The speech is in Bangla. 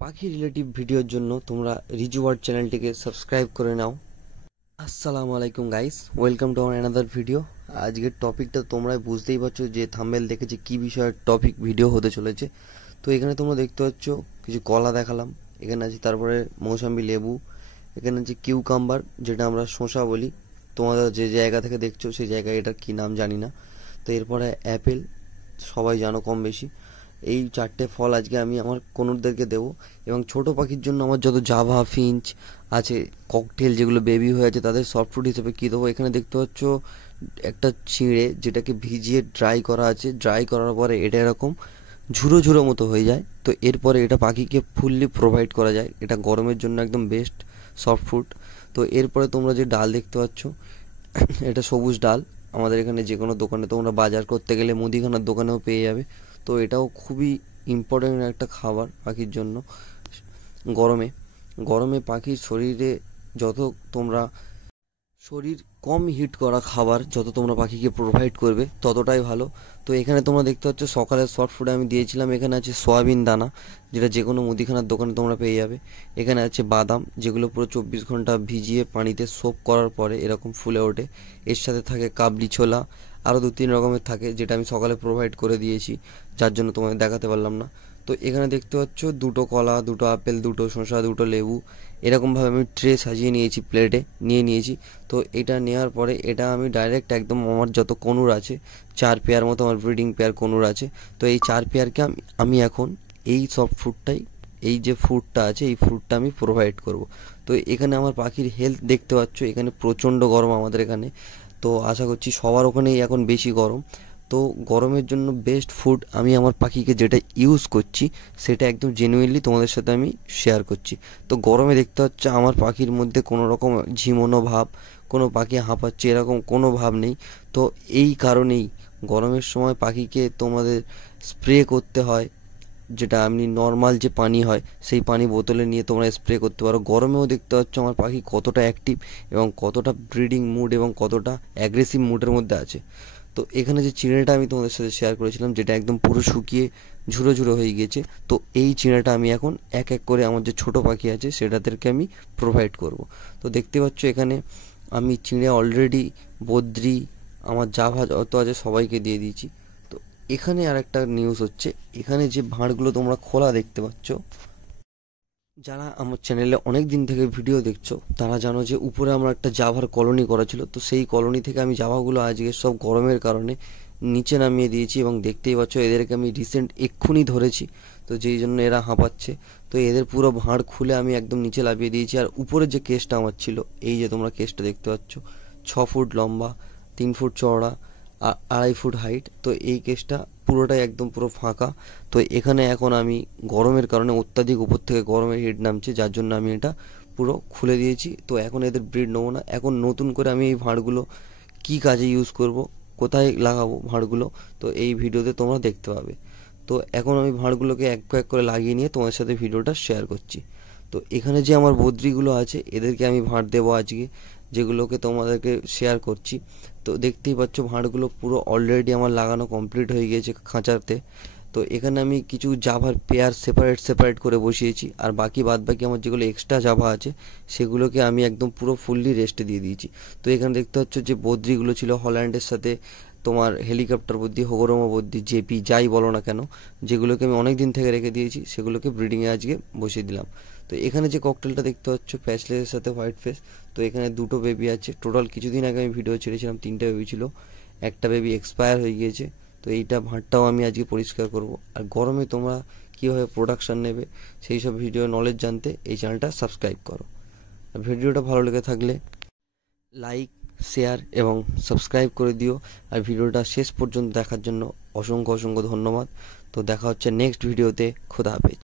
পাখি রিলেটিভ ভিডিওর জন্য তোমরা রিজু ওয়ার্ড চ্যানেলটিকে সাবস্ক্রাইব করে নাও। আসসালামু আলাইকুম guys, welcome to our another video. আজকের টপিকটা তোমরা বুঝতেই পারছো যে থাম্বনেল দেখে যে কী বিষয়ের টপিক ভিডিও হতে চলেছে। তো এখানে তোমরা দেখতে পাচ্ছ কিছু কলা দেখালাম, এখানে আছে তারপরে মৌসাম্বি লেবু, এখানে আছে কিউকাম্বার যেটা আমরা শসা বলি, তোমরা যে জায়গা থেকে দেখছো সেই জায়গায় এটার কী নাম জানি না। তো এরপরে অ্যাপেল, সবাই জানো কম বেশি। এই চারটে ফল আজকে আমি আমার কনুরদেরকে দেবো, এবং ছোট পাখির জন্য আমার যত জাভা, ফিঞ্চ আছে, ককটেল যেগুলো বেবি হয়ে আছে তাদের সফট ফুড হিসেবে কী দেবো। এখানে দেখতে পাচ্ছ একটা চিঁড়ে যেটাকে ভিজিয়ে ড্রাই করা আছে, ড্রাই করার পরে এটা এরকম ঝুরো ঝুরো মতো হয়ে যায়। তো এরপরে এটা পাখিকে ফুললি প্রোভাইড করা যায়, এটা গরমের জন্য একদম বেস্ট সফট ফুড। তো এরপরে তোমরা যে ডাল দেখতে পাচ্ছ এটা সবুজ ডাল, আমাদের এখানে যে কোনো দোকানে তোমরা বাজার করতে গেলে মুদিখানার দোকানেও পেয়ে যাবে। তো এটাও খুবই ইম্পর্টেন্ট একটা খাবার পাখির জন্য। গরমে গরমে পাখির শরীরে যত তোমরা শরীর কম হিট করা খাবার যত তোমরা পাখিকে প্রোভাইড করবে ততটাই ভালো। তো এখানে তোমরা দেখতে পাচ্ছ সকালের শর্ট ফুডে আমি দিয়েছিলাম, এখানে আছে সয়াবিন দানা যেটা যে কোনো মুদিখানার দোকানে তোমরা পেয়ে যাবে। এখানে আছে বাদাম যেগুলো পুরো 24 ঘন্টা ভিজিয়ে পানিতে সোপ করার পরে এরকম ফুলে ওঠে। এর সাথে থাকে কাবলি ছোলা, আরও 2-3 রকমের থাকে যেটা আমি সকালে প্রোভাইড করে দিয়েছি, যার জন্য তোমাদের দেখাতে পারলাম না। তো এখানে দেখতে পাচ্ছ 2টো কলা, 2টো আপেল, 2টো শসা, 2টো লেবু, এরকমভাবে আমি ট্রে সাজিয়ে নিয়েছি, প্লেটে নিয়েছি। তো এটা নেওয়ার পরে এটা আমি ডাইরেক্ট একদম আমার যত কনুর আছে 4 পেয়ার মতো আমার ব্রিডিং পেয়ার কনুর আছে, তো এই 4 পেয়ারকে আমি এখন এই সফট ফুডটাই, এই যে ফুডটা আছে এই ফুডটা আমি প্রোভাইড করব। তো এখানে আমার পাখির হেলথ দেখতে পাচ্ছ, এখানে প্রচণ্ড গরম আমাদের এখানে। তো আশা করছি সবার ওখানেই এখন বেশি গরম। তো গরমের জন্য বেস্ট ফুড আমি আমার পাখিকে যেটা ইউজ করছি সেটা একদম জেনুইনলি তোমাদের সাথে আমি শেয়ার করছি। তো গরমে দেখতে হচ্ছে আমার পাখির মধ্যে কোনো রকম ঝিমোনো ভাব, কোনো পাখি হাঁপাচ্ছে এরকম কোনো ভাব নেই। তো এই কারণেই গরমের সময় পাখিকে তোমাদের স্প্রে করতে হয়, যেটা এমনি নর্মাল যে পানি হয় সেই পানি বোতলে নিয়ে তোমরা স্প্রে করতে পারো। গরমেও দেখতে পাচ্ছ আমার পাখি কতটা অ্যাক্টিভ এবং কতটা ব্রিডিং মুড এবং কতটা অ্যাগ্রেসিভ মুডের মধ্যে আছে। তো এখানে যে চিঁড়েটা আমি তোমাদের সাথে শেয়ার করেছিলাম যেটা একদম পুরো শুকিয়ে ঝুরো ঝুরো হয়ে গিয়েছে, তো এই চিঁড়েটা আমি এখন এক এক করে আমার যে ছোট পাখি আছে সেটাদেরকে আমি প্রোভাইড করব। তো দেখতে পাচ্ছ এখানে আমি চিঁড়ে অলরেডি বদ্রি, আমার জাভা যত আছে সবাইকে দিয়ে দিয়েছি। তো এখানে আর একটা নিউজ হচ্ছে, এখানে যে ভাঁড়গুলো তোমরা খোলা দেখতে পাচ্ছ, যারা আমার চ্যানেলে অনেক দিন থেকে ভিডিও দেখছো তারা জানো যে উপরে আমরা একটা জাভার কলোনি করা ছিল। তো সেই কলোনি থেকে আমি জাভাগুলো আজকে সব গরমের কারণে নিচে নামিয়ে দিয়েছি, এবং দেখতেই পাচ্ছ এদেরকে আমি রিসেন্ট এক্ষুনি ধরেছি, তো যেই জন্য এরা হাঁপাচ্ছে। তো এদের পুরো ভাঁড় খুলে আমি একদম নিচে লাভিয়ে দিয়েছি। আর উপরে যে কেসটা আমার ছিল, এই যে তোমরা কেসটা দেখতে পাচ্ছ, 6 ফুট লম্বা, 3 ফুট চওড়া, 2.5 ফুট হাইট, তো এই কেসটা পুরোটাই একদম পুরো ফাঁকা। তো এখানে এখন আমি গরমের কারণে অত্যাধিক উপর থেকে গরমের হিট নামছে, যার জন্য আমি এটা পুরো খুলে দিয়েছি। তো এখন এদের ব্রিড নেবো না, এখন নতুন করে আমি এই ভাঁড়গুলো কী কাজে ইউজ করব, কোথায় লাগাবো ভাঁড়গুলো, তো এই ভিডিওতে তোমরা দেখতে পাবে। তো এখন আমি ভাঁড়গুলোকে এক এক করে লাগিয়ে নিয়ে তোমাদের সাথে ভিডিওটা শেয়ার করছি। তো এখানে যে আমার বদ্রিগুলো আছে এদেরকে আমি ভাঁড় দেবো আজকে, যেগুলোকে তোমাদেরকে শেয়ার করছি। তো দেখতেই পাচ্ছ ভাঁড়গুলো পুরো অলরেডি আমার লাগানো কমপ্লিট হয়ে গিয়েছে খাঁচাতে। তো এখানে আমি কিছু জাভার পেয়ার সেপারেট করে বসিয়েছি, আর বাকি আমার যেগুলো এক্সট্রা জাভা আছে সেগুলোকে আমি একদম পুরো ফুললি রেস্টে দিয়ে দিয়েছি। তো এখানে দেখতে পাচ্ছ যে বদ্রিগুলো ছিল হল্যান্ডের সাথে তোমার হেলিকপ্টার বদ্রি, হোগোরোমা বদ্রি, জেপি যাই বলো না কেন, যেগুলোকে আমি অনেক দিন থেকে রেখে দিয়েছি সেগুলোকে ব্রিডিংয়ে আজকে বসিয়ে দিলাম। তো এখানে যে ককটেলটা দেখতে পাচ্ছ প্যাচলেসের সাথে হোয়াইট ফেস, তো এখানে 2টো বেবি আছে। টোটাল কিছুদিন আগে আমি ভিডিও ছেড়েছিলাম 3টে বেবি ছিল, একটা বেবি এক্সপায়ার হয়ে গিয়েছে। তো এইটা ভাঁড়টাও আমি আজকে পরিষ্কার করব। আর গরমে তোমরা কীভাবে প্রোডাকশান নেবে সেই সব ভিডিও নলেজ জানতে এই চ্যানেলটা সাবস্ক্রাইব করো। আর ভিডিওটা ভালো লেগে থাকলে লাইক, শেয়ার এবং সাবস্ক্রাইব করে দিও। আর ভিডিওটা শেষ পর্যন্ত দেখার জন্য অসংখ্য ধন্যবাদ। তো দেখা হচ্ছে নেক্সট ভিডিওতে। খোদা হাফেজ।